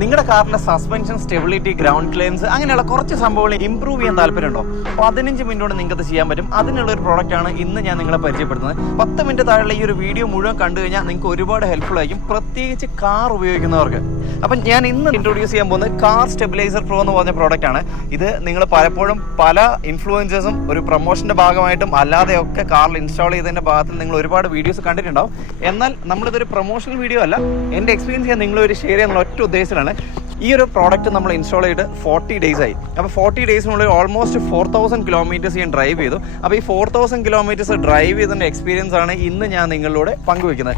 നിങ്ങളുടെ കാറിന്റെ suspension, stability, ground clearance അങ്ങനെയുള്ള കുറച്ച് സംഭവങ്ങൾ ഇംപ്രൂവ് ചെയ്യാൻ താല്പര്യമുണ്ടോ? 15 മിനിറ്റ് കൊണ്ട് നിങ്ങൾക്ക് അത് ചെയ്യാൻ പറ്റും. അതിനുള്ള ഒരു പ്രോഡക്റ്റ് ആണ് ഇന്ന് ഞാൻ നിങ്ങളെ പരിചയപ്പെടുത്തുന്നത്. 10 മിനിറ്റ് താഴെയുള്ള ഈ ഒരു വീഡിയോ മുഴുവൻ കണ്ടു കഴിഞ്ഞാൽ നിങ്ങൾക്ക് ഒരുപാട് ഹെൽപ്ഫുൾ ആയിരിക്കും, പ്രത്യേകിച്ച് കാർ ഉപയോഗിക്കുന്നവർക്ക്. അപ്പം ഞാൻ ഇന്ന് ഇൻട്രൊഡ്യൂസ് ചെയ്യാൻ പോകുന്നത് കാർ സ്റ്റെബിലൈസർ പ്രോ എന്ന് പറഞ്ഞ പ്രോഡക്റ്റ് ആണ്. ഇത് നിങ്ങൾ പലപ്പോഴും പല ഇൻഫ്ലുവൻസേഴ്സും ഒരു പ്രൊമോഷന്റെ ഭാഗമായിട്ടും അല്ലാതെയൊക്കെ കാറിൽ ഇൻസ്റ്റാൾ ചെയ്തതിന്റെ ഭാഗത്തിൽ നിങ്ങൾ ഒരുപാട് വീഡിയോസ് കണ്ടിട്ടുണ്ടാവും. എന്നാൽ നമ്മളിതൊരു പ്രൊമോഷണൽ വീഡിയോ അല്ല, എൻ്റെ എക്സ്പീരിയൻസ് ഞാൻ നിങ്ങളൊരു ഷെയർ ചെയ്യാനുള്ള ഒറ്റ ഉദ്ദേശത്തിലാണ്. ഈ ഒരു പ്രോഡക്റ്റ് നമ്മൾ ഇൻസ്റ്റാൾ ചെയ്ത് 40 ഡേയ്സ് ആയി. അപ്പോൾ 40 ഡേയ്സിനുള്ളിൽ ഓൾമോസ്റ്റ് 4000 കിലോമീറ്റേഴ്സ് ഞാൻ ഡ്രൈവ് ചെയ്തു. അപ്പോൾ ഈ 4000 കിലോമീറ്റേഴ്സ് ഡ്രൈവ് ചെയ്തതിൻ്റെ എക്സ്പീരിയൻസ് ആണ് ഇന്ന് ഞാൻ നിങ്ങളോട് പങ്കുവെക്കുന്നത്.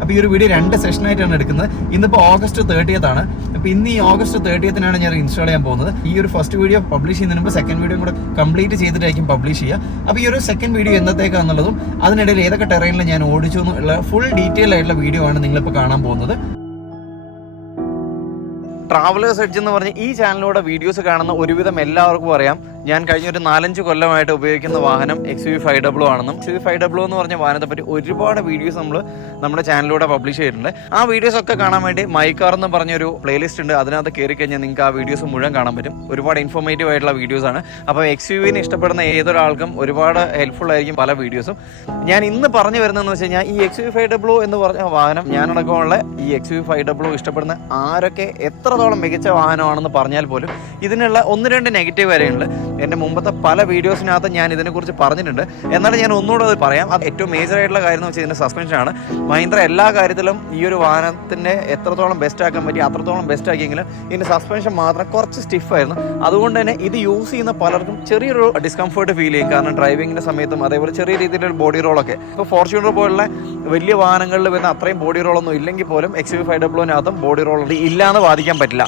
അപ്പോൾ ഈ ഒരു വീഡിയോ 2 സെഷനായിട്ടാണ് എടുക്കുന്നത്. ഇന്നിപ്പോൾ August 30th ആണ്. അപ്പോൾ ഇന്ന് ഈ August 30th ഞാൻ ഇൻസ്റ്റാൾ ചെയ്യാൻ പോകുന്നത്. ഈ ഒരു ഫസ്റ്റ് വീഡിയോ പബ്ലിഷ് ചെയ്യുന്നതിന് മുമ്പ് സെക്കൻഡ് വീഡിയോ കൂടെ കംപ്ലീറ്റ് ചെയ്തിട്ടായിരിക്കും പബ്ലിഷ് ചെയ്യുക. അപ്പോൾ ഈ ഒരു സെക്കൻഡ് വീഡിയോ എന്നത്തേക്കാണെന്നുള്ളതും അതിനിടയിൽ ഏതൊക്കെ ടെറൈനിൽ ഞാൻ ഓടിച്ചു എന്നുള്ള ഫുൾ ഡീറ്റെയിൽ ആയിട്ടുള്ള വീഡിയോ ആണ് നിങ്ങളിപ്പോൾ കാണാൻ പോകുന്നത്. ട്രാവലേഴ്സ് എഡ്ജ് എന്ന് പറഞ്ഞ് ഈ ചാനലിലൂടെ വീഡിയോസ് കാണുന്ന ഒരുവിധം എല്ലാവർക്കും അറിയാം, ഞാൻ കഴിഞ്ഞൊരു 4-5 കൊല്ലമായിട്ട് ഉപയോഗിക്കുന്ന വാഹനം XUV500 ആണെന്നും XUV500 എന്ന് പറഞ്ഞ വാഹനത്തെ പറ്റി ഒരുപാട് വീഡിയോസ് നമ്മൾ നമ്മുടെ ചാനലിലൂടെ പബ്ലിഷ് ചെയ്തിട്ടുണ്ട്. ആ വീഡിയോസ് ഒക്കെ കാണാൻ വേണ്ടി മൈക്കാർ എന്ന് പറഞ്ഞൊരു പ്ലേലിസ്റ്റ് ഉണ്ട്. അതിനകത്ത് കയറി കഴിഞ്ഞാൽ നിങ്ങൾക്ക് ആ വീഡിയോസ് മുഴുവൻ കാണാൻ പറ്റും. ഒരുപാട് ഇൻഫോർമേറ്റീവ് ആയിട്ടുള്ള വീഡിയോസ് ആണ്. അപ്പോൾ XUVനെ ഇഷ്ടപ്പെടുന്ന ഏതൊരാൾക്കും ഒരുപാട് ഹെൽപ്ഫുൾ ആയിരിക്കും പല വീഡിയോസും. ഞാൻ ഇന്ന് പറഞ്ഞു വരുന്നതെന്ന് വെച്ച് കഴിഞ്ഞാൽ ഈ XUV500 എന്ന് പറഞ്ഞ വാഹനം, ഞാനടക്കമുള്ള ഈ XUV500 ഇഷ്ടപ്പെടുന്ന ആരൊക്കെ എത്രത്തോളം മികച്ച വാഹനമാണെന്ന് പറഞ്ഞാൽ പോലും ഇതിനുള്ള 1-2 നെഗറ്റീവ് വരെയുണ്ട്. എൻ്റെ മുമ്പത്തെ പല വീഡിയോസിനകത്ത് ഞാൻ ഇതിനെക്കുറിച്ച് പറഞ്ഞിട്ടുണ്ട്. എന്നാലും ഞാൻ ഒന്നുകൂടെ അത് പറയാം. അത് ഏറ്റവും മേജർ ആയിട്ടുള്ള കാര്യം എന്ന് വെച്ചാൽ ഇതിൻ്റെ സസ്പെൻഷനാണ്. മഹീന്ദ്ര എല്ലാ കാര്യത്തിലും ഈ ഒരു വാഹനത്തിൻ്റെ എത്രത്തോളം ബെസ്റ്റ് ആക്കാൻ പറ്റി അത്രത്തോളം ബെസ്റ്റ് ആക്കിയെങ്കിലും ഇതിൻ്റെ സസ്പെൻഷൻ മാത്രം കുറച്ച് സ്റ്റിഫായിരുന്നു. അതുകൊണ്ട് തന്നെ ഇത് യൂസ് ചെയ്യുന്ന പലർക്കും ചെറിയൊരു ഡിസ്കംഫർട്ട് ഫീൽ ചെയ്യും. കാരണം ഡ്രൈവിങ്ങിൻ്റെ സമയത്തും അതേപോലെ ചെറിയ രീതിയിലൊരു ബോഡി റോളൊക്കെ, ഇപ്പോൾ ഫോർച്യൂണർ പോലുള്ള വലിയ വാഹനങ്ങളിൽ വരുന്ന അത്രയും ബോഡി റോളൊന്നും ഇല്ലെങ്കിൽ പോലും XUV500-നകത്തും ബോഡി റോൾ ഇല്ലാന്ന് വാദിക്കാൻ പറ്റില്ല.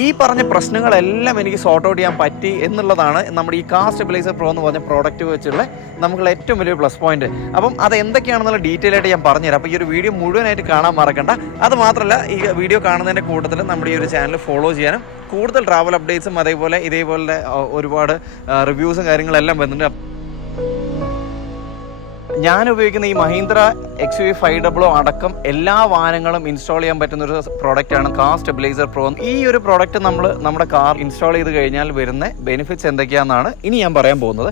ഈ പറഞ്ഞ പ്രശ്നങ്ങളെല്ലാം എനിക്ക് സോർട്ട് ഔട്ട് ചെയ്യാൻ പറ്റി എന്നുള്ളതാണ് നമ്മുടെ ഈ കാർ സ്റ്റെബിലൈസർ പ്രോ എന്ന് പറഞ്ഞ പ്രോഡക്റ്റ് വെച്ചുള്ള നമുക്കുള്ള ഏറ്റവും വലിയൊരു പ്ലസ് പോയിന്റ്. അപ്പം അത് എന്തൊക്കെയാണെന്നുള്ള ഡീറ്റെയിൽ ആയിട്ട് ഞാൻ പറഞ്ഞുതരാം. അപ്പോൾ ഈ ഒരു വീഡിയോ മുഴുവനായിട്ട് കാണാൻ മറക്കണ്ട. അത് മാത്രമല്ല, ഈ വീഡിയോ കാണുന്നതിൻ്റെ കൂട്ടത്തിൽ നമ്മുടെ ഈ ഒരു ചാനൽ ഫോളോ ചെയ്യാനും കൂടുതൽ ട്രാവൽ അപ്ഡേറ്റ്സും അതേപോലെ ഇതേപോലെ ഒരുപാട് റിവ്യൂസും കാര്യങ്ങളെല്ലാം വരുന്നുണ്ട്. ഞാൻ ഉപയോഗിക്കുന്ന ഈ മഹീന്ദ്ര XUV500 അടക്കം എല്ലാ വാഹനങ്ങളും ഇൻസ്റ്റാൾ ചെയ്യാൻ പറ്റുന്ന ഒരു പ്രോഡക്റ്റാണ് കാർ സ്റ്റെബിലൈസർ പ്രോ. ഈ ഒരു പ്രോഡക്റ്റ് നമ്മൾ നമ്മുടെ കാർ ഇൻസ്റ്റാൾ ചെയ്ത് കഴിഞ്ഞാൽ വരുന്ന ബെനിഫിറ്റ്സ് എന്തൊക്കെയാണെന്നാണ് ഇനി ഞാൻ പറയാൻ പോകുന്നത്.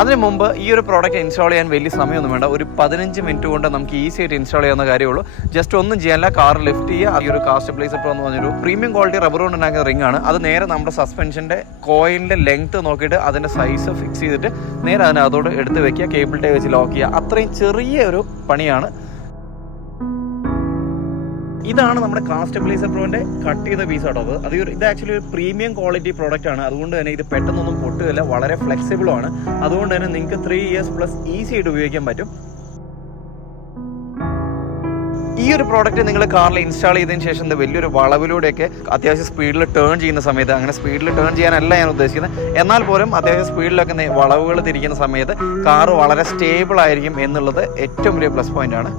അതിന് മുമ്പ് ഈ ഒരു പ്രോഡക്റ്റ് ഇൻസ്റ്റാൾ ചെയ്യാൻ വലിയ സമയമൊന്നും വേണ്ട. ഒരു 15 മിനിറ്റ് കൊണ്ട് നമുക്ക് ഈസി ആയിട്ട് ഇൻസ്റ്റാൾ ചെയ്യാവുന്ന കാര്യമുള്ളൂ. ജസ്റ്റ് ഒന്നും ചെയ്യാനില്ല, കാർ ലിഫ്റ്റ് ചെയ്യുക. ഈ ഒരു കാർ സ്റ്റെബിലൈസർ പ്രോ എന്ന് പറഞ്ഞൊരു പ്രീമിയം ക്വാളിറ്റി റബ്ബർ കൊണ്ട് ഉണ്ടാക്കുന്ന റിംഗ് ആണ്. അത് നേരെ നമ്മുടെ സസ്പെൻഷൻ്റെ കോയിലിൻ്റെ ലെങ്ത് നോക്കിയിട്ട് അതിൻ്റെ സൈസ് ഫിക്സ് ചെയ്തിട്ട് നേരെ അതിനകത്തോട് എടുത്ത് വെക്കുക, കേബിൾ ടൈ വെച്ച് ലോക്ക് ചെയ്യുക. അത്രയും ചെറിയ ഒരു പണിയാണ്. ഇതാണ് നമ്മുടെ കാർ സ്റ്റെബിലൈസർ പ്രോന്റെ കട്ട് ചെയ്ത പീസ് ആട്ടോ. ഇത് ആക്ച്വലി ഒരു പ്രീമിയം ക്വാളിറ്റി പ്രോഡക്റ്റ് ആണ്. അതുകൊണ്ട് തന്നെ ഇത് പെട്ടെന്നൊന്നും പൊട്ടുകയില്ല, വളരെ ഫ്ലെക്സിബിളും ആണ്. അതുകൊണ്ട് തന്നെ നിങ്ങൾക്ക് 3 years പ്ലസ് ഈസി ആയിട്ട് ഉപയോഗിക്കാൻ പറ്റും. ഈ ഒരു പ്രോഡക്റ്റ് നിങ്ങൾ കാറിൽ ഇൻസ്റ്റാൾ ചെയ്തതിന് ശേഷം വലിയൊരു വളവിലൂടെയൊക്കെ അത്യാവശ്യം സ്പീഡിൽ ടേൺ ചെയ്യുന്ന സമയത്ത്, അങ്ങനെ സ്പീഡിൽ ടേൺ ചെയ്യാനല്ല ഞാൻ ഉദ്ദേശിക്കുന്നത്, എന്നാൽ പോലും അത്യാവശ്യം സ്പീഡിലൊക്കെ വളവുകൾ തിരിക്കുന്ന സമയത്ത് കാറ് വളരെ സ്റ്റേബിൾ ആയിരിക്കും എന്നുള്ളത് ഏറ്റവും വലിയ പ്ലസ് പോയിന്റ് ആണ്.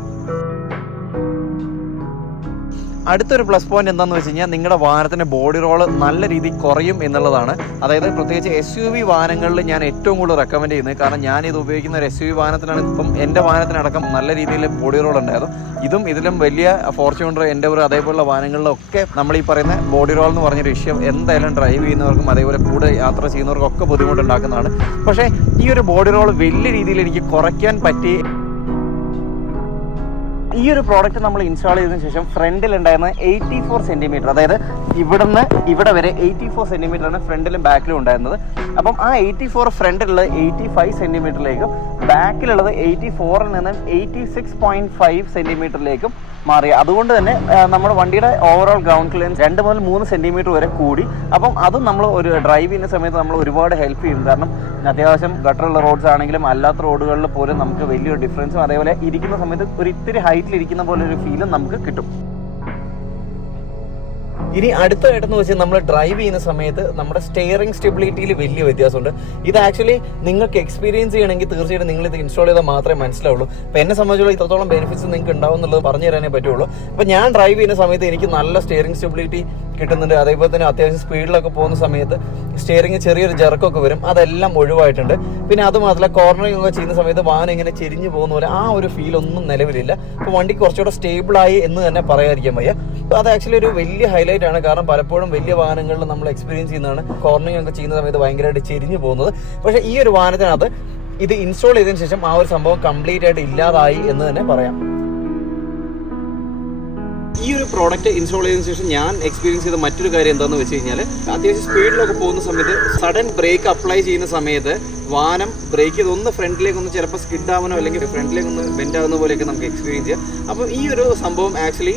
അടുത്തൊരു പ്ലസ് പോയിന്റ് എന്താണെന്ന് വെച്ച് കഴിഞ്ഞാൽ നിങ്ങളുടെ വാഹനത്തിൻ്റെ ബോഡി റോള് നല്ല രീതിയിൽ കുറയും എന്നുള്ളതാണ്. അതായത് പ്രത്യേകിച്ച് SUV വാഹനങ്ങളിൽ ഞാൻ ഏറ്റവും കൂടുതൽ റെക്കമെൻഡ് ചെയ്യുന്നത്. കാരണം ഞാൻ ഇത് ഉപയോഗിക്കുന്ന ഒരു SUV വാഹനത്തിനാണ്. ഇപ്പം എൻ്റെ വാഹനത്തിനടക്കം നല്ല രീതിയിൽ ബോഡി റോൾ ഉണ്ടായിരുന്നു. ഇതിലും വലിയ ഫോർച്യൂണർ, എൻഡവർ അതേപോലുള്ള വാഹനങ്ങളിലൊക്കെ നമ്മൾ ഈ പറയുന്ന ബോഡി റോൾ എന്ന് പറഞ്ഞൊരു വിഷയം എന്തായാലും ഡ്രൈവ് ചെയ്യുന്നവർക്കും അതേപോലെ കൂടെ യാത്ര ചെയ്യുന്നവർക്കും ഒക്കെ ബുദ്ധിമുട്ടുണ്ടാക്കുന്നതാണ്. പക്ഷേ ഈ ഒരു ബോഡി റോൾ വലിയ രീതിയിൽ എനിക്ക് കുറയ്ക്കാൻ പറ്റി. ഈ ഒരു പ്രോഡക്റ്റ് നമ്മൾ ഇൻസ്റ്റാൾ ചെയ്തതിനു ശേഷം ഫ്രണ്ടിൽ ഉണ്ടായിരുന്ന 84 സെന്റിമീറ്റർ, അതായത് ഇവിടുന്ന് ഇവിടെ വരെ 84 സെന്റിമീറ്റർ ആണ് ഫ്രണ്ടിലും ബാക്കിലും ഉണ്ടായിരുന്നത്. അപ്പം ആ 84 ഫ്രണ്ടിലുള്ളത് 85 സെന്റിമീറ്ററിലേക്കും ബാക്കിലുള്ളത് 84-ൽ നിന്ന് 86.5 സെന്റിമീറ്ററിലേക്കും മാറി. അതുകൊണ്ട് തന്നെ നമ്മുടെ വണ്ടിയുടെ ഓവറോൾ ഗ്രൗണ്ട് ക്ലിയറൻസ് 2 മുതൽ 3 സെന്റിമീറ്റർ വരെ കൂടി. അപ്പം അതും നമ്മൾ ഒരു ഡ്രൈവ് ചെയ്യുന്ന സമയത്ത് നമ്മൾ ഒരുപാട് ഹെൽപ്പ് ചെയ്യും. കാരണം അത്യാവശ്യം ഗട്ടറുള്ള റോഡ്സ് ആണെങ്കിലും അല്ലാത്ത റോഡുകളിൽ പോലും നമുക്ക് വലിയൊരു ഡിഫറൻസും അതേപോലെ ഇരിക്കുന്ന സമയത്ത് ഒരു ഇത്തിരി ഹൈറ്റിൽ ഇരിക്കുന്ന പോലെ ഒരു ഫീലും നമുക്ക് കിട്ടും. ഇനി അടുത്തതായിട്ടെന്ന് വെച്ചാൽ നമ്മൾ ഡ്രൈവ് ചെയ്യുന്ന സമയത്ത് നമ്മുടെ സ്റ്റെയറിംഗ് സ്റ്റെബിലിറ്റിയിൽ വലിയ വ്യത്യാസമുണ്ട്. ഇത് ആക്ച്വലി നിങ്ങൾക്ക് എക്സ്പീരിയൻസ് ചെയ്യണമെങ്കിൽ തീർച്ചയായിട്ടും നിങ്ങൾ ഇത് ഇൻസ്റ്റാൾ ചെയ്താൽ മാത്രമേ മനസ്സിലാവുള്ളൂ. അപ്പോൾ എന്നെ സംബന്ധിച്ചുള്ള ഇത്രത്തോളം ബെനിഫിറ്റ്സ് നിങ്ങൾക്ക് ഉണ്ടാവും എന്നുള്ളത് പറഞ്ഞു തരാനേ പറ്റുള്ളൂ. അപ്പോൾ ഞാൻ ഡ്രൈവ് ചെയ്യുന്ന സമയത്ത് എനിക്ക് നല്ല സ്റ്റെയറിംഗ് സ്റ്റെബിലിറ്റി കിട്ടുന്നുണ്ട്. അതേപോലെ തന്നെ അത്യാവശ്യം സ്പീഡിലൊക്കെ പോകുന്ന സമയത്ത് സ്റ്റിയറിംഗ് ചെറിയൊരു ജെർക്കൊക്കെ വരും, അതെല്ലാം ഒഴിവായിട്ടുണ്ട്. പിന്നെ അത് മാത്രമല്ല കോർണറിംഗ് ഒക്കെ ചെയ്യുന്ന സമയത്ത് വാഹനം ഇങ്ങനെ ചെരിഞ്ഞു പോകുന്ന പോലെ ആ ഒരു ഫീൽ ഒന്നും നിലവിലില്ല. അപ്പോൾ വണ്ടി കുറച്ചുകൂടെ സ്റ്റേബിളായി എന്ന് തന്നെ പറയാതിരിക്കാൻ വയ്യ. അത് ആക്ച്വലി ഒരു വലിയ ഹൈലൈറ്റ് ആണ്. കാരണം പലപ്പോഴും വലിയ വാഹനങ്ങളിൽ നമ്മൾ എക്സ്പീരിയൻസ് ചെയ്യുന്നതാണ് കോർണറിംഗ് ഒക്കെ ചെയ്യുന്ന സമയത്ത് ഭയങ്കരമായിട്ട് ചെരിഞ്ഞു പോകുന്നത്. പക്ഷേ ഈ ഒരു വാഹനത്തിനകത്ത് ഇത് ഇൻസ്റ്റാൾ ചെയ്തതിനു ശേഷം ആ ഒരു സംഭവം കംപ്ലീറ്റ് ആയിട്ട് ഇല്ലാതായി എന്ന് തന്നെ പറയാം. ഈ ഒരു പ്രോഡക്റ്റ് ഇൻസ്റ്റാൾ ചെയ്തതിനു ശേഷം ഞാൻ എക്സ്പീരിയൻസ് ചെയ്ത മറ്റൊരു കാര്യം എന്താണെന്ന് വെച്ച് കഴിഞ്ഞാൽ, അത്യാവശ്യം സ്പീഡിലൊക്കെ പോകുന്ന സമയത്ത് സഡൻ ബ്രേക്ക് അപ്ലൈ ചെയ്യുന്ന സമയത്ത് വാഹനം ബ്രേക്ക് ചെയ്ത് ഒന്ന് ഫ്രണ്ടിലേക്കൊന്ന് ചിലപ്പോൾ സ്കിഡ് ആവാനോ അല്ലെങ്കിൽ ഫ്രണ്ടിലേക്കൊന്ന് ബെൻഡ് ആകുന്ന പോലെയൊക്കെ നമുക്ക് എക്സ്പീരിയൻസ് ചെയ്യാം. അപ്പം ഈ ഒരു സംഭവം ആക്ച്വലി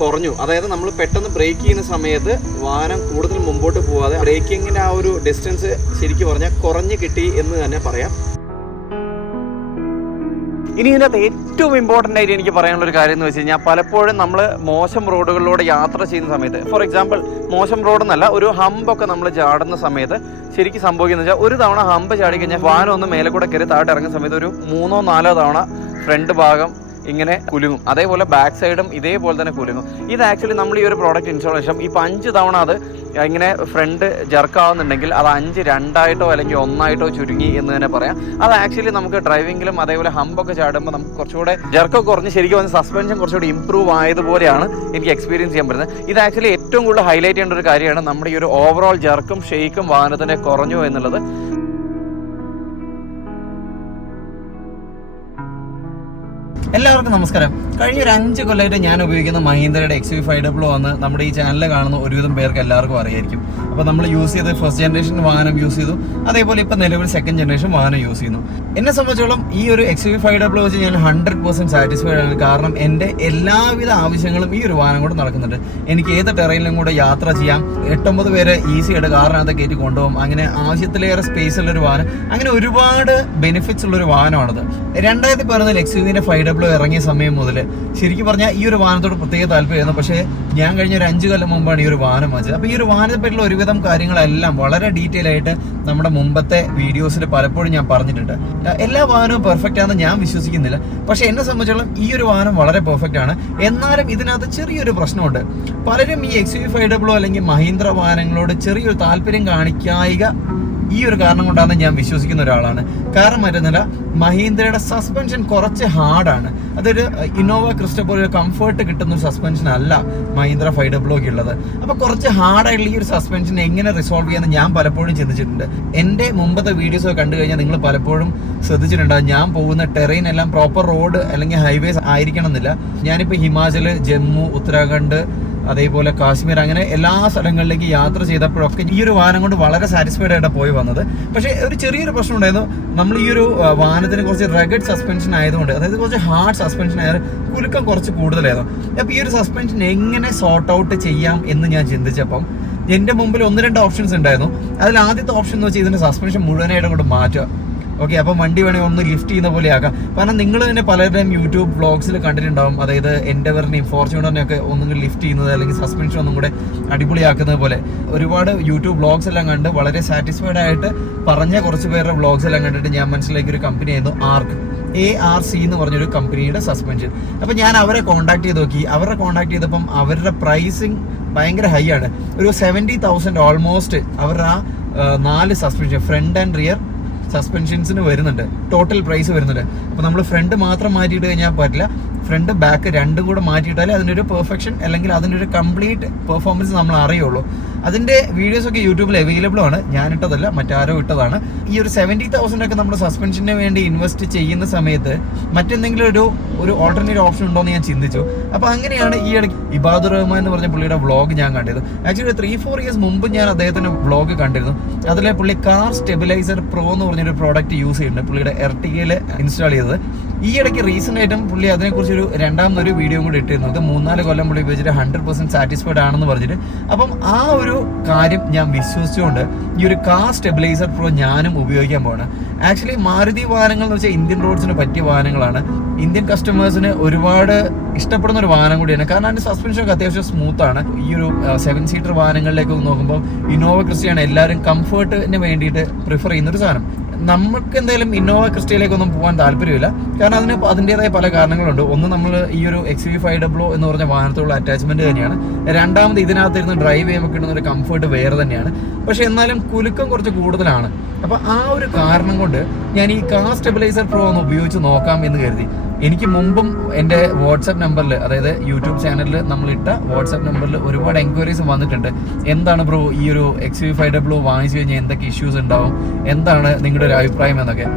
കുറഞ്ഞു. അതായത് നമ്മൾ പെട്ടെന്ന് ബ്രേക്ക് ചെയ്യുന്ന സമയത്ത് വാഹനം കൂടുതൽ മുമ്പോട്ട് പോകാതെ ബ്രേക്കിങ്ങിൻ്റെ ആ ഒരു ഡിസ്റ്റൻസ് ശരിക്കും പറഞ്ഞാൽ കുറഞ്ഞ് കിട്ടി എന്ന് തന്നെ പറയാം. ഇനി ഇതിനകത്ത് ഏറ്റവും ഇമ്പോർട്ടൻ്റ് ആയിട്ട് എനിക്ക് പറയാനുള്ള ഒരു കാര്യം എന്ന് വെച്ച് കഴിഞ്ഞാൽ, പലപ്പോഴും നമ്മൾ മോശം റോഡുകളിലൂടെ യാത്ര ചെയ്യുന്ന സമയത്ത്, ഫോർ എക്സാമ്പിൾ മോശം റോഡെന്നല്ല, ഒരു ഹമ്പൊക്കെ നമ്മൾ ചാടുന്ന സമയത്ത് ശരിക്കും സംഭവിക്കുന്നത് വെച്ചാൽ, ഒരു തവണ ഹമ്പ് ചാടി കഴിഞ്ഞാൽ വാഹനം ഒന്ന് മേലെ കൂടെ കയറി താഴെ ഇറങ്ങുന്ന സമയത്ത് ഒരു 3-4 തവണ ഫ്രണ്ട് ഭാഗം ഇങ്ങനെ കുലുങ്ങും. അതേപോലെ ബാക്ക് സൈഡും ഇതേപോലെ തന്നെ കുലുങ്ങും. ഇത് ആക്ച്വലി നമ്മൾ ഈ ഒരു പ്രോഡക്റ്റ് ഇൻസ്റ്റാളേഷൻ ഇപ്പോൾ 5 തവണ അത് ഇങ്ങനെ ഫ്രണ്ട് ജർക്കാവുന്നുണ്ടെങ്കിൽ അത് 5 2 അല്ലെങ്കിൽ 1 ചുരുങ്ങി എന്ന് തന്നെ പറയാം. അത് ആക്ച്വലി നമുക്ക് ഡ്രൈവിംഗിലും അതേപോലെ ഹമ്പൊക്കെ ചാടുമ്പോൾ നമുക്ക് കുറച്ചുകൂടെ ജർക്കൊക്കെ കുറഞ്ഞ് ശരിക്കും വന്ന് സസ്പെൻഷൻ കുറച്ചുകൂടി ഇമ്പ്രൂവ് ആയതുപോലെയാണ് എനിക്ക് എക്സ്പീരിയൻസ് ചെയ്യാൻ പറ്റുന്നത്. ഇത് ആക്ച്വലി ഏറ്റവും കൂടുതൽ ഹൈലൈറ്റ് ചെയ്യേണ്ട ഒരു കാര്യമാണ്. നമ്മുടെ ഈ ഒരു ഓവറോൾ ജർക്കും ഷെയ്ക്കും വാഹനത്തിൻ്റെ കുറഞ്ഞു എന്നുള്ളത്. എല്ലാവർക്കും നമസ്കാരം. കഴിഞ്ഞ ഒരു 5 കൊല്ലമായിട്ട് ഞാൻ ഉപയോഗിക്കുന്ന മഹീന്ദ്രയുടെ XUV500 ആണ് നമ്മുടെ ഈ ചാനലിൽ കാണുന്ന ഒരുവിധം പേർക്ക് എല്ലാവർക്കും അറിയായിരിക്കും. അപ്പോൾ നമ്മൾ യൂസ് ചെയ്ത് ഫസ്റ്റ് ജനറേഷൻ വാഹനം യൂസ് ചെയ്തു, അതേപോലെ ഇപ്പോൾ നിലവിൽ സെക്കൻഡ് ജനറേഷൻ വാഹനം യൂസ് ചെയ്യുന്നു. എന്നെ സംബന്ധിച്ചോളം ഈ ഒരു XUV500 വെച്ച് ഞാൻ 100% സാറ്റിസ്ഫൈഡ് ആണ്. കാരണം എൻ്റെ എല്ലാവിധ ആവശ്യങ്ങളും ഈ ഒരു വാഹനം കൂടെ നടക്കുന്നുണ്ട്. എനിക്ക് ഏത് ടെറൈനിലും കൂടെ യാത്ര ചെയ്യാം, 8-9 പേരെ ഈസി ആയിട്ട് കാറിനകത്ത് കയറ്റി കൊണ്ടുപോകും. അങ്ങനെ ആവശ്യത്തിലേറെ സ്പേസ് ഉള്ളൊരു വാഹനം, അങ്ങനെ ഒരുപാട് ബെനിഫിറ്റ്സ് ഉള്ളൊരു വാഹനമാണത്. 2014 XUV-ന്റെ 500 ഇറങ്ങിയ സമയം മുതൽ ശരിക്കും പറഞ്ഞാൽ ഈ ഒരു വാഹനത്തോട് പ്രത്യേക താല്പര്യമായിരുന്നു. പക്ഷേ ഞാൻ കഴിഞ്ഞ ഒരു 5 കൊല്ലം മുമ്പാണ് ഈ ഒരു വാഹനം വാങ്ങിച്ചത്. അപ്പോൾ ഈ ഒരു വാഹനത്തെ പറ്റിയുള്ള ഒരുവിധം കാര്യങ്ങളെല്ലാം വളരെ ഡീറ്റെയിൽ ആയിട്ട് നമ്മുടെ മുമ്പത്തെ വീഡിയോസിൽ പലപ്പോഴും ഞാൻ പറഞ്ഞിട്ടുണ്ട്. എല്ലാ വാഹനവും പെർഫെക്റ്റ് ആണെന്ന് ഞാൻ വിശ്വസിക്കുന്നില്ല. പക്ഷെ എന്നെ സംബന്ധിച്ചോളം ഈ ഒരു വാഹനം വളരെ പെർഫെക്റ്റ് ആണ്. എന്നാലും ഇതിനകത്ത് ചെറിയൊരു പ്രശ്നമുണ്ട്. പലരും ഈ XUV500 അല്ലെങ്കിൽ മഹീന്ദ്ര വാഹനങ്ങളോട് ചെറിയൊരു താല്പര്യം കാണിക്കായിക ഈ ഒരു കാരണം കൊണ്ടാണ് ഞാൻ വിശ്വസിക്കുന്ന ഒരാളാണ്. കാരണം മറ്റൊന്നുമില്ല, മഹീന്ദ്രയുടെ സസ്പെൻഷൻ കുറച്ച് ഹാർഡാണ്. അതൊരു ഇന്നോവ ക്രിസ്റ്റ പോലെ ഒരു കംഫർട്ട് കിട്ടുന്ന ഒരു സസ്പെൻഷൻ അല്ല മഹീന്ദ്ര 500 ഉള്ളത്. അപ്പോൾ കുറച്ച് ഹാർഡായിട്ടുള്ള ഈ ഒരു സസ്പെൻഷൻ എങ്ങനെ റിസോൾവ് ചെയ്യാമെന്ന് ഞാൻ പലപ്പോഴും ചിന്തിച്ചിട്ടുണ്ട്. എൻ്റെ മുമ്പത്തെ വീഡിയോസ് കണ്ടു കഴിഞ്ഞാൽ നിങ്ങൾ പലപ്പോഴും ശ്രദ്ധിച്ചിട്ടുണ്ടാകും, ഞാൻ പോകുന്ന ടെറൈൻ എല്ലാം പ്രോപ്പർ റോഡ് അല്ലെങ്കിൽ ഹൈവേസ് ആയിരിക്കണം എന്നില്ല. ഞാനിപ്പോൾ ഹിമാചൽ, ജമ്മു, ഉത്തരാഖണ്ഡ്, അതേപോലെ കാശ്മീർ, അങ്ങനെ എല്ലാ സ്ഥലങ്ങളിലേക്ക് യാത്ര ചെയ്തപ്പോഴൊക്കെ ഈ ഒരു വാഹനം കൊണ്ട് വളരെ സാറ്റിസ്ഫൈഡ് ആയിട്ടാണ് പോയി വന്നത്. പക്ഷേ ഒരു ചെറിയൊരു പ്രശ്നം ഉണ്ടായിരുന്നു. നമ്മൾ ഈ ഒരു വാഹനത്തിന് കുറച്ച് റഗഡ് സസ്പെൻഷൻ ആയതുകൊണ്ട്, അതായത് കുറച്ച് ഹാർഡ് സസ്പെൻഷൻ ആയത്, കുലുക്കം കുറച്ച് കൂടുതലായിരുന്നു. അപ്പോൾ ഈ ഒരു സസ്പെൻഷൻ എങ്ങനെ സോർട്ട് ഔട്ട് ചെയ്യാം എന്ന് ഞാൻ ചിന്തിച്ചപ്പം എൻ്റെ മുമ്പിൽ 1-2 ഓപ്ഷൻസ് ഉണ്ടായിരുന്നു. അതിൽ ആദ്യത്തെ ഓപ്ഷൻ എന്ന് വെച്ചാൽ ഇതിൻ്റെ സസ്പെൻഷൻ മുഴുവനായിട്ടും കൊണ്ട് മാറ്റുക. ഓക്കെ, അപ്പം വണ്ടി വേണമെങ്കിൽ ഒന്ന് ലിഫ്റ്റ് ചെയ്യുന്ന പോലെ ആക്കാം. കാരണം നിങ്ങൾ തന്നെ പലരുടെയും യൂട്യൂബ് വ്ളോഗ്സിൽ കണ്ടിട്ടുണ്ടാവും, അതായത് എൻഡവറിനെയും ഫോർച്യൂണറിനെയൊക്കെ ഒന്നും ലിഫ്റ്റ് ചെയ്യുന്നത് അല്ലെങ്കിൽ സസ്പെൻഷൻ ഒന്നും കൂടെ അടിപൊളിയാക്കുന്നത് പോലെ ഒരുപാട് യൂട്യൂബ് വ്ളോഗ്സ് എല്ലാം കണ്ട് വളരെ സാറ്റിസ്ഫൈഡ് ആയിട്ട് പറഞ്ഞ കുറച്ച് പേരുടെ വ്ളോഗ്സ് എല്ലാം കണ്ടിട്ട് ഞാൻ മനസ്സിലാക്കിയ ഒരു കമ്പനി ആയിരുന്നു ARC എന്ന് പറഞ്ഞൊരു കമ്പനിയുടെ സസ്പെൻഷൻ. അപ്പോൾ ഞാൻ അവരെ കോൺടാക്ട് ചെയ്ത് നോക്കി. അവരെ കോൺടാക്ട് ചെയ്തപ്പം അവരുടെ പ്രൈസിങ് ഭയങ്കര ഹൈ ആണ്. ഒരു 70,000 ഓൾമോസ്റ്റ് അവരുടെ ആ 4 സസ്പെൻഷൻ ഫ്രണ്ട് ആൻഡ് റിയർ സസ്പെൻഷൻസിന് വരുന്നുണ്ട്. ടോട്ടൽ പ്രൈസ് വരുന്നുണ്ട്. അപ്പോൾ നമ്മൾ ഫ്രണ്ട് മാത്രം മാറ്റിയിട്ട് കഴിഞ്ഞാൽ പറ്റില്ല, ഫ്രണ്ട് ബാക്ക് രണ്ടും കൂടെ മാറ്റിയിട്ടാലേ അതിൻ്റെ ഒരു പെർഫെക്ഷൻ അല്ലെങ്കിൽ അതിൻ്റെ ഒരു കംപ്ലീറ്റ് പെർഫോമൻസ് നമ്മൾ അറിയുള്ളൂ. അതിൻ്റെ വീഡിയോസൊക്കെ യൂട്യൂബിൽ അവൈലബിൾ ആണ്. ഞാനിട്ടതല്ല, മറ്റാരോ ഇട്ടതാണ്. ഈ ഒരു 70,000 ഒക്കെ നമ്മൾ സസ്പെൻഷന് വേണ്ടി ഇൻവെസ്റ്റ് ചെയ്യുന്ന സമയത്ത് മറ്റെന്തെങ്കിലും ഒരു ഓൾട്ടർനേറ്റീവ് ഓപ്ഷൻ ഉണ്ടോ എന്ന് ഞാൻ ചിന്തിച്ചു. അപ്പോൾ അങ്ങനെയാണ് ഈ ഇടയ്ക്ക് ഇബാദുർ റഹ്മാൻ എന്ന് പറഞ്ഞ പുള്ളിയുടെ വ്ളോഗ് ഞാൻ കണ്ടത്. ആക്ച്വലി 3-4 ഇയേഴ്സ് മുമ്പ് ഞാൻ അദ്ദേഹത്തിൻ്റെ വ്ളോഗ് കണ്ടിരുന്നു. അതിലെ പുള്ളി കാർ സ്റ്റെബിലൈസർ പ്രോ എന്ന് പറഞ്ഞൊരു പ്രോഡക്റ്റ് യൂസ് ചെയ്യുന്നുണ്ട്. പുള്ളിയുടെ എർട്ടിഗയിൽ ഇൻസ്റ്റാൾ ചെയ്തത്. ഈ ഇടയ്ക്ക് റീസെന്റ് ആയിട്ടും പുള്ളി അതിനെക്കുറിച്ചൊരു രണ്ടാമതൊരു വീഡിയോ കൂടി ഇട്ടിരുന്നു. അത് 3-4 കൊല്ലം പുള്ളി ഉപയോഗിച്ചിട്ട് 100% സാറ്റിസ്ഫൈഡ് ആണെന്ന് പറഞ്ഞിട്ട്. അപ്പം ആ ഒരു കാര്യം ഞാൻ വിശ്വസിച്ചുകൊണ്ട് ഈ ഒരു കാർ സ്റ്റെബിലൈസർ പ്രോ ഞാനും ഉപയോഗിക്കാൻ പോവാണ്. ആക്ച്വലി മാരുതി വാഹനങ്ങൾ എന്ന് വെച്ചാൽ ഇന്ത്യൻ റോഡ്സിന് പറ്റിയ വാഹനങ്ങളാണ്. ഇന്ത്യൻ കസ്റ്റമേഴ്സിന് ഒരുപാട് ഇഷ്ടപ്പെടുന്ന ഒരു വാഹനം കൂടിയാണ്. കാരണം അതിന്റെ സസ്പെൻഷൻ ഒക്കെ അത്യാവശ്യം സ്മൂത്ത് ആണ്. ഈ ഒരു 7 സീറ്റർ വാഹനങ്ങളിലേക്ക് നോക്കുമ്പോൾ ഇന്നോവ ക്രിസ്റ്റയാണ് എല്ലാവരും കംഫർട്ടിന് വേണ്ടിയിട്ട് പ്രിഫർ ചെയ്യുന്ന ഒരു സാധനം. നമുക്ക് എന്തായാലും ഇന്നോവ ക്രിസ്റ്റയിലേക്കൊന്നും പോകാൻ താല്പര്യമില്ല. കാരണം അതിന് അതിൻ്റെതായ പല കാരണങ്ങളുണ്ട്. ഒന്ന്, നമ്മൾ ഈ ഒരു XUV500 എന്ന് പറഞ്ഞ വാഹനത്തോടുള്ള അറ്റാച്ച്മെന്റ് തന്നെയാണ്. രണ്ടാമത്, ഇതിനകത്തിരുന്ന് ഡ്രൈവ് ചെയ്യുമ്പോൾ കിട്ടുന്ന ഒരു കംഫർട്ട് വേറെ തന്നെയാണ്. പക്ഷെ എന്നാലും കുലുക്കം കുറച്ച് കൂടുതലാണ്. അപ്പൊ ആ ഒരു കാരണം കൊണ്ട് ഞാൻ ഈ കാർ സ്റ്റെബിലൈസർ പ്രോ ഒന്ന് ഉപയോഗിച്ച് നോക്കാം എന്ന് കരുതി. എനിക്ക് മുമ്പും എൻ്റെ വാട്സാപ്പ് നമ്പറിൽ, അതായത് യൂട്യൂബ് ചാനലിൽ നമ്മളിട്ട വാട്സാപ്പ് നമ്പറിൽ ഒരുപാട് എൻക്വയറീസ് വന്നിട്ടുണ്ട്. എന്താണ് ബ്രോ ഈ ഒരു XUV500 വാങ്ങിച്ചു കഴിഞ്ഞാൽ എന്തൊക്കെ ഇഷ്യൂസ് ഉണ്ടാവും, എന്താണ് നിങ്ങളുടെ ഒരു അഭിപ്രായം എന്നൊക്കെ.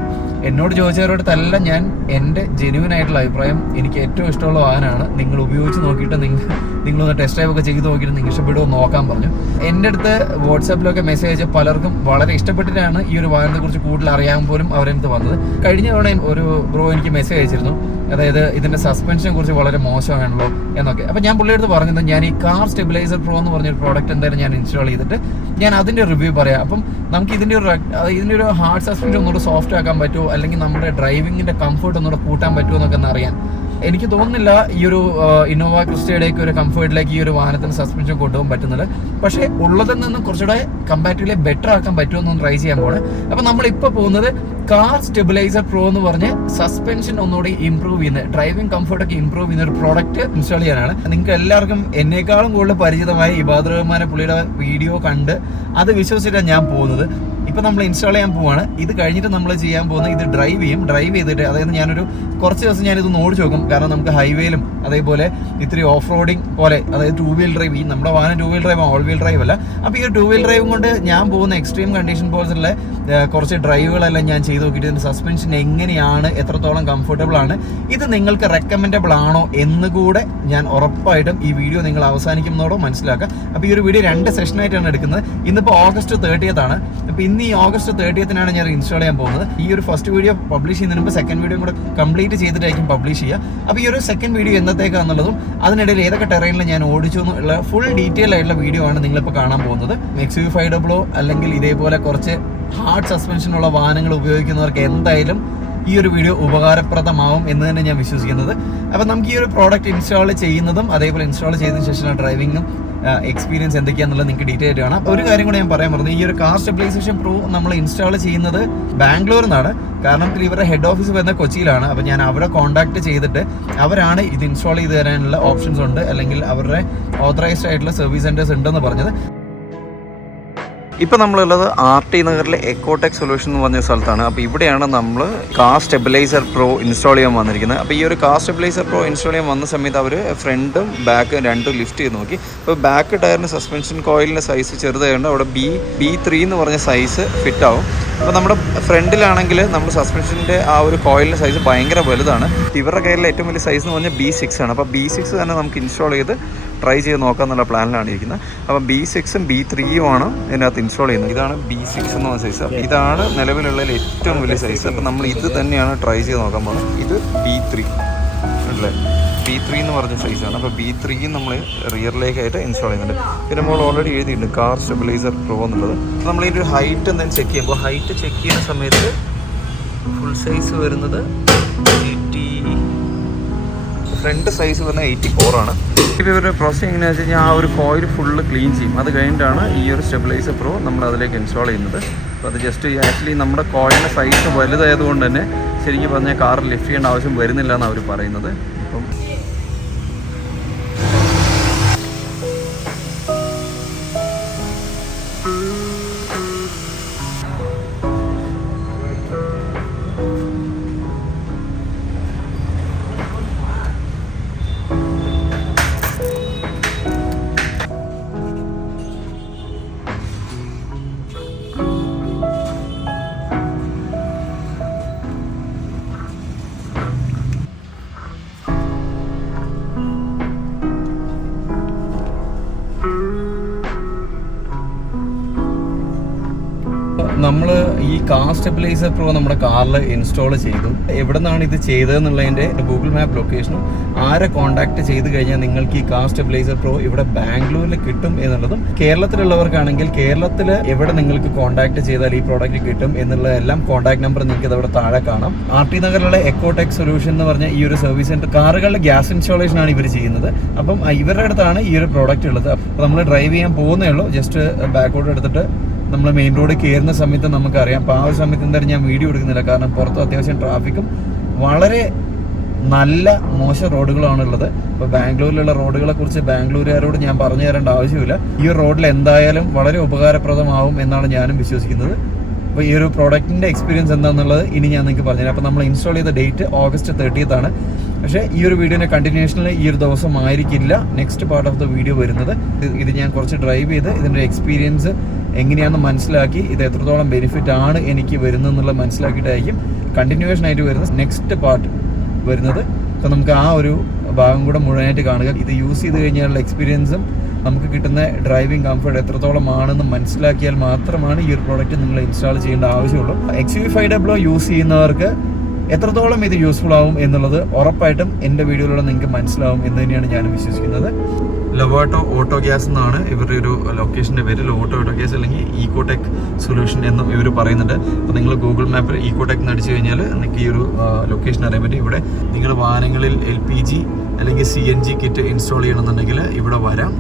എന്നോട് ചോദിച്ചവരോടത്തല്ല ഞാൻ എൻ്റെ ജെന്യുവൻ ആയിട്ടുള്ള അഭിപ്രായം. എനിക്ക് ഏറ്റവും ഇഷ്ടമുള്ള വാഹനമാണ്. നിങ്ങൾ ഉപയോഗിച്ച് നോക്കിയിട്ട് നിങ്ങളൊന്ന് ടെസ്റ്റ് ഡ്രൈവ് ഒക്കെ ചെയ്ത് നോക്കിയിട്ട് നിങ്ങൾ ഇഷ്ടപ്പെടുമോ നോക്കാൻ പറഞ്ഞു. എൻ്റെ അടുത്ത് വാട്സാപ്പിലൊക്കെ മെസ്സേജ് അയച്ച പലർക്കും വളരെ ഇഷ്ടപ്പെട്ടിട്ടാണ് ഈ ഒരു വാഹനത്തെക്കുറിച്ച് കൂടുതൽ അറിയാൻ പോലും അവരെടുത്ത് വന്നത്. കഴിഞ്ഞ തവണയും ഒരു ബ്രോ എനിക്ക് മെസ്സേജ് അയച്ചിരുന്നു, അതായത് ഇതിന്റെ സസ്പെൻഷനെ കുറിച്ച് വളരെ മോശമാണല്ലോ എന്നൊക്കെ. അപ്പൊ ഞാൻ പുള്ളിയുടെ അടുത്ത് പറഞ്ഞത്, ഞാൻ ഈ കാർ സ്റ്റെബിലൈസർ പ്രോ എന്ന് പറഞ്ഞൊരു പ്രോഡക്റ്റ് എന്തായാലും ഞാൻ ഇൻസ്റ്റാൾ ചെയ്തിട്ട് ഞാൻ അതിന്റെ റിവ്യൂ പറയാം. അപ്പം നമുക്ക് ഇതിന്റെ ഒരു ഹാർഡ് സസ്പെൻഷൻ ഒന്നുകൂടെ സോഫ്റ്റ് ആക്കാൻ പറ്റുമോ, അല്ലെങ്കിൽ നമ്മുടെ ഡ്രൈവിങ്ങിന്റെ കംഫർട്ട് ഒന്നുകൂടെ കൂട്ടാൻ പറ്റുമോ എന്നൊക്കെ ഒന്ന് അറിയാൻ. എനിക്ക് തോന്നുന്നില്ല ഈ ഒരു ഇന്നോവ ക്രിസ്റ്റയുടെയൊക്കെ ഒരു കംഫർട്ടിലേക്ക് ഈ ഒരു വാഹനത്തിന് സസ്പെൻഷൻ കൊണ്ടുപോകാൻ പറ്റുന്നത്. പക്ഷേ ഉള്ളതിൽ നിന്ന് കുറച്ചുകൂടെ കമ്പാരിറ്റീവ്ലി ബെറ്റർ ആക്കാൻ പറ്റുമെന്നൊന്ന് ട്രൈ ചെയ്യാൻ പോകണം. അപ്പം നമ്മളിപ്പോൾ പോകുന്നത് കാർ സ്റ്റെബിലൈസർ പ്രോ എന്ന് പറഞ്ഞ് സസ്പെൻഷൻ ഒന്നുകൂടി ഇംപ്രൂവ് ചെയ്യുന്ന, ഡ്രൈവിംഗ് കംഫർട്ടൊക്കെ ഇംപ്രൂവ് ചെയ്യുന്ന ഒരു പ്രോഡക്റ്റ് ഇൻസ്റ്റാൾ ചെയ്യാനാണ്. നിങ്ങൾക്ക് എല്ലാവർക്കും എന്നെക്കാളും കൂടുതൽ പരിചിതമായ ഇബാദ് റഹ്മാനെ പുള്ളിയുടെ വീഡിയോ കണ്ട് അത് വിശ്വസിച്ചിട്ടാണ് ഞാൻ പോകുന്നത്. ഇപ്പൊ നമ്മൾ ഇൻസ്റ്റാൾ ചെയ്യാൻ പോവാണ്. ഇത് കഴിഞ്ഞിട്ട് നമ്മൾ ചെയ്യാൻ പോകുന്നത് ഇത് ഡ്രൈവ് ചെയ്തിട്ട്, അതായത് ഞാനൊരു കുറച്ച് ദിവസം ഞാനിതൊന്ന് ഓടിച്ചു നോക്കും. കാരണം നമുക്ക് ഹൈവേയിലും അതേപോലെ ഇത്തിരി ഓഫ് റോഡിങ് പോലെ, അതായത് 2 വീൽ ഡ്രൈവ്, ഈ നമ്മുടെ വാഹനം 2 wheel drive, all wheel drive അല്ല. അപ്പോൾ ഈ 2 വീൽ ഡ്രൈവും കൊണ്ട് ഞാൻ പോകുന്ന എക്സ്ട്രീം കണ്ടീഷൻ പോലുള്ള കുറച്ച് ഡ്രൈവുകളെല്ലാം ഞാൻ ചെയ്ത് നോക്കിയിട്ട് ഇതിന്റെ സസ്പെൻഷൻ എങ്ങനെയാണ്, എത്രത്തോളം കംഫർട്ടബിൾ ആണ്, ഇത് നിങ്ങൾക്ക് റെക്കമെൻഡബിൾ ആണോ എന്നുകൂടെ ഞാൻ ഉറപ്പായിട്ടും ഈ വീഡിയോ നിങ്ങൾ അവസാനിക്കുന്നതോടെ മനസ്സിലാക്കുക. അപ്പോൾ ഈ ഒരു വീഡിയോ 2 സെഷനായിട്ടാണ് എടുക്കുന്നത്. ഇന്നിപ്പോൾ August 30th ആണ്. അപ്പോൾ ഇന്ന് ഈ August 30th ഞാൻ ഇൻസ്റ്റാൾ ചെയ്യാൻ പോകുന്നത്. ഈ ഒരു ഫസ്റ്റ് വീഡിയോ പബ്ലിഷ് ചെയ്യുന്നതിന് മുമ്പ് സെക്കൻഡ് വീഡിയോ കൂടെ കംപ്ലീറ്റ് ചെയ്തിട്ടായിരിക്കും പബ്ലിഷ് ചെയ്യുക. അപ്പോൾ ഈ ഒരു സെക്കൻഡ് വീഡിയോ എന്നത്തേക്കാന്നുള്ളതും അതിനിടയിൽ ഏതൊക്കെ ടെറൈനിൽ ഞാൻ ഓടിച്ചു എന്നുള്ള ഫുൾ ഡീറ്റെയിൽ ആയിട്ടുള്ള വീഡിയോ ആണ് നിങ്ങളിപ്പോൾ കാണാൻ പോകുന്നത്. XUV500 അല്ലെങ്കിൽ ഇതേപോലെ കുറച്ച് ഹാർഡ് സസ്പെൻഷനുള്ള വാഹനങ്ങൾ ഉപയോഗിക്കുന്നവർക്ക് എന്തായാലും ഈ ഒരു വീഡിയോ ഉപകാരപ്രദമാവും എന്ന് തന്നെ ഞാൻ വിശ്വസിക്കുന്നത്. അപ്പം നമുക്ക് ഈ ഒരു പ്രോഡക്റ്റ് ഇൻസ്റ്റാൾ ചെയ്യുന്നതും അതേപോലെ ഇൻസ്റ്റാൾ ചെയ്തതിനു ശേഷം ഡ്രൈവിങ്ങും എക്സ്പീരിയൻസ് എന്തൊക്കെയാണെന്നുള്ളത് നിങ്ങൾക്ക് ഡീറ്റെയിൽ ആയിട്ട് കാണാം. ഒരു കാര്യം കൂടെ ഞാൻ പറയാൻ പറഞ്ഞു, ഈ ഒരു കാർ സ്റ്റെബിലൈസേഷൻ പ്രോ നമ്മൾ ഇൻസ്റ്റാൾ ചെയ്യുന്നത് ബാംഗ്ലൂരിൽ നിന്നാണ്. കാരണം ഇവരുടെ ഹെഡ് ഓഫീസ് വരുന്നത് കൊച്ചിയിലാണ്. അപ്പോൾ ഞാൻ അവരെ കോൺടാക്ട് ചെയ്തിട്ട് അവരാണ് ഇത് ഇൻസ്റ്റാൾ ചെയ്ത് തരാനുള്ള ഓപ്ഷൻസ് ഉണ്ട്, അല്ലെങ്കിൽ അവരുടെ ഓതറൈസ്ഡ് ആയിട്ടുള്ള സർവീസ് സെന്റേഴ്സ് ഉണ്ടെന്ന് പറഞ്ഞത്. ഇപ്പോൾ നമ്മളുള്ളത് RT നഗറിലെ എക്കോടെക് സൊല്യൂഷൻ എന്ന് പറഞ്ഞ സ്ഥലത്താണ്. അപ്പോൾ ഇവിടെയാണ് നമ്മൾ കാർ സ്റ്റെബിലൈസർ പ്രോ ഇൻസ്റ്റാൾ ചെയ്യാൻ വന്നിരിക്കുന്നത്. അപ്പോൾ ഈ ഒരു കാർ സ്റ്റെബിലൈസർ പ്രോ ഇൻസ്റ്റാൾ ചെയ്യാൻ വന്ന സമയത്ത് അവർ ഫ്രണ്ടും ബാക്കും രണ്ടും ലിഫ്റ്റ് ചെയ്ത് നോക്കി. അപ്പോൾ ബാക്ക് ടയറിന് സസ്പെൻഷൻ കോയിലിൻ്റെ സൈസ് ചെറുതായതുകൊണ്ട് അവിടെ B3 എന്ന് പറഞ്ഞ സൈസ് ഫിറ്റ് ആവും. അപ്പോൾ നമ്മുടെ ഫ്രണ്ടിലാണെങ്കിൽ നമ്മൾ സസ്പെൻഷൻ്റെ ആ ഒരു കോയിലിൻ്റെ സൈസ് ഭയങ്കര വലുതാണ്. ഇവരുടെ കയ്യിലെ ഏറ്റവും വലിയ സൈസ് എന്ന് പറഞ്ഞാൽ B6 ആണ്. അപ്പോൾ B6 തന്നെ നമുക്ക് ഇൻസ്റ്റാൾ ചെയ്ത് ട്രൈ ചെയ്ത് നോക്കാമെന്നുള്ള പ്ലാനിലാണ് ഇരിക്കുന്നത്. അപ്പോൾ B6ഉം B3യും ആണ് ഇതിനകത്ത് ഇൻസ്റ്റാൾ ചെയ്യുന്നത്. ഇതാണ് B6 എന്ന് പറഞ്ഞ സൈസ്. ഇതാണ് നിലവിലുള്ളതിൽ ഏറ്റവും വലിയ സൈസ്. അപ്പോൾ നമ്മൾ ഇത് തന്നെയാണ് ട്രൈ ചെയ്ത് നോക്കാൻ പോകുന്നത്. ഇത് B3 അല്ലേ, B3 എന്ന് പറഞ്ഞ സൈസാണ്. അപ്പോൾ B3 നമ്മൾ റിയറിലേക്കായിട്ട് ഇൻസ്റ്റാൾ ചെയ്യുന്നുണ്ട്. പിന്നെ നമ്മൾ ഓൾറെഡി എഴുതിയിട്ടുണ്ട് കാർ സ്റ്റെബിലൈസർ പ്രോ എന്നുള്ളത്. നമ്മൾ ഇതിൻ്റെ ഹൈറ്റ് എന്തായാലും ചെക്ക് ചെയ്യുമ്പോൾ ഹൈറ്റ് ചെക്ക് ചെയ്യുന്ന സമയത്ത് ഫുൾ സൈസ് വരുന്നത് 80, ഫ്രണ്ട് സൈസ് വരുന്നത് 84 ആണ്. ഇപ്പോൾ ഇവരുടെ പ്രോസസ് എങ്ങനെയാണെന്ന് വെച്ച് കഴിഞ്ഞാൽ ആ ഒരു കോയിൽ ഫുള്ള് ക്ലീൻ ചെയ്യും. അത് കഴിഞ്ഞിട്ടാണ് ഈ ഒരു സ്റ്റെബിലൈസർ പ്രോ നമ്മൾ അതിലേക്ക് ഇൻസ്റ്റാൾ ചെയ്യുന്നത്. അപ്പോൾ അത് ജസ്റ്റ് ആക്ച്വലി നമ്മുടെ കോയിലിൻ്റെ സൈസ് വലുതായതുകൊണ്ട് തന്നെ ശരിക്കും പറഞ്ഞാൽ കാർ ലിഫ്റ്റ് ചെയ്യേണ്ട ആവശ്യം വരുന്നില്ല എന്നാണ് അവർ പറയുന്നത്. അപ്പം നമ്മൾ ഈ കാർ സ്റ്റെബിലൈസർ പ്രോ നമ്മുടെ കാറിൽ ഇൻസ്റ്റാൾ ചെയ്തു. എവിടെ നിന്നാണ് ഇത് ചെയ്തതെന്നുള്ളതിൻ്റെ ഗൂഗിൾ മാപ്പ് ലൊക്കേഷനും ആരെ കോൺടാക്ട് ചെയ്ത് കഴിഞ്ഞാൽ നിങ്ങൾക്ക് ഈ കാർ സ്റ്റെബിലൈസർ പ്രോ ഇവിടെ ബാംഗ്ലൂരിൽ കിട്ടും എന്നുള്ളതും, കേരളത്തിലുള്ളവർക്കാണെങ്കിൽ കേരളത്തിൽ എവിടെ നിങ്ങൾക്ക് കോൺടാക്ട് ചെയ്താൽ ഈ പ്രോഡക്റ്റ് കിട്ടും എന്നുള്ളതെല്ലാം കോൺടാക്ട് നമ്പർ നിങ്ങൾക്ക് ഇതവിടെ താഴെ കാണാം. RT നഗറിലുള്ള എക്കോടെക് സൊല്യൂഷൻ എന്ന് പറഞ്ഞ ഈ ഒരു സർവീസ് സെന്റർ കാറുകളുടെ ഗ്യാസ് ഇൻസ്റ്റാളേഷൻ ആണ് ഇവർ ചെയ്യുന്നത്. അപ്പം ഇവരുടെ അടുത്താണ് ഈ ഒരു പ്രോഡക്റ്റ് ഉള്ളത്. അപ്പോൾ നമ്മൾ ഡ്രൈവ് ചെയ്യാൻ പോകുന്നേ ഉള്ളൂ. ജസ്റ്റ് ബാക്കോട്ട് എടുത്തിട്ട് നമ്മൾ മെയിൻ റോഡ് കയറുന്ന സമയത്ത് നമുക്കറിയാം. അപ്പോൾ ആ ഒരു സമയത്ത് എന്തായാലും ഞാൻ വീഡിയോ എടുക്കുന്നില്ല, കാരണം പുറത്ത് അത്യാവശ്യം ട്രാഫിക്കും വളരെ നല്ല മോശം റോഡുകളാണുള്ളത്. അപ്പോൾ ബാംഗ്ലൂരിലുള്ള റോഡുകളെ കുറിച്ച് ബാംഗ്ലൂരുകാരോട് ഞാൻ പറഞ്ഞു തരേണ്ട ആവശ്യമില്ല. ഈ ഒരു റോഡിൽ എന്തായാലും വളരെ ഉപകാരപ്രദമാവും എന്നാണ് ഞാനും വിശ്വസിക്കുന്നത്. അപ്പോൾ ഈ ഒരു പ്രോഡക്റ്റിൻ്റെ എക്സ്പീരിയൻസ് എന്താണെന്നുള്ളത് ഇനി ഞാൻ നിങ്ങൾക്ക് പറഞ്ഞുതരാം. അപ്പോൾ നമ്മൾ ഇൻസ്റ്റാൾ ചെയ്ത ഡേറ്റ് August 30th ആണ്. പക്ഷേ ഈ ഒരു വീഡിയോൻ്റെ കണ്ടിന്യൂഷനിൽ ഈ ഒരു ദിവസം ആയിരിക്കില്ല next part of the video വരുന്നത്. ഇത് ഞാൻ കുറച്ച് ഡ്രൈവ് ചെയ്ത് ഇതിൻ്റെ എക്സ്പീരിയൻസ് എങ്ങനെയാണെന്ന് മനസ്സിലാക്കി ഇത് എത്രത്തോളം ബെനിഫിറ്റ് ആണ് എനിക്ക് വരുന്നതെന്നുള്ളത് മനസ്സിലാക്കിയിട്ടായിരിക്കും കണ്ടിന്യൂവേഷൻ ആയിട്ട് വരുന്നത് നെക്സ്റ്റ് പാർട്ട് വരുന്നത്. അപ്പോൾ നമുക്ക് ആ ഒരു ഭാഗം കൂടെ മുഴുവനായിട്ട് കാണുക. ഇത് യൂസ് ചെയ്ത് കഴിഞ്ഞാലുള്ള എക്സ്പീരിയൻസും നമുക്ക് കിട്ടുന്ന ഡ്രൈവിംഗ് കംഫർട്ട് എത്രത്തോളം ആണെന്ന് മനസ്സിലാക്കിയാൽ മാത്രമാണ് ഈ ഒരു പ്രോഡക്റ്റ് നിങ്ങൾ ഇൻസ്റ്റാൾ ചെയ്യേണ്ട ആവശ്യമുള്ളൂ. XUV500 യൂസ് ചെയ്യുന്നവർക്ക് എത്രത്തോളം ഇത് യൂസ്ഫുൾ ആവും എന്നുള്ളത് ഉറപ്പായിട്ടും എൻ്റെ വീഡിയോയിലൂടെ നിങ്ങൾക്ക് മനസ്സിലാവും എന്ന് തന്നെയാണ് ഞാൻ വിശ്വസിക്കുന്നത്. ലൊവാട്ടോ ഓട്ടോ ഗ്യാസ് എന്നാണ് ഇവരുടെ ഒരു ലൊക്കേഷൻ്റെ പേര്. ലൊവാട്ടോ ഓട്ടോ ഗ്യാസ് അല്ലെങ്കിൽ ഈക്കോടെക് സൊല്യൂഷൻ എന്നും ഇവർ പറയുന്നുണ്ട്. അപ്പോൾ നിങ്ങൾ ഗൂഗിൾ മാപ്പിൽ ഈക്കോടെക് എന്ന് അടിച്ചു കഴിഞ്ഞാൽ നിങ്ങൾക്ക് ഈ ഒരു ലൊക്കേഷൻ അറിയാൻ പറ്റും. ഇവിടെ നിങ്ങളുടെ വാഹനങ്ങളിൽ LPG അല്ലെങ്കിൽ CNG കിറ്റ് ഇൻസ്റ്റാൾ ചെയ്യണമെന്നുണ്ടെങ്കിൽ ഇവിടെ വരാം.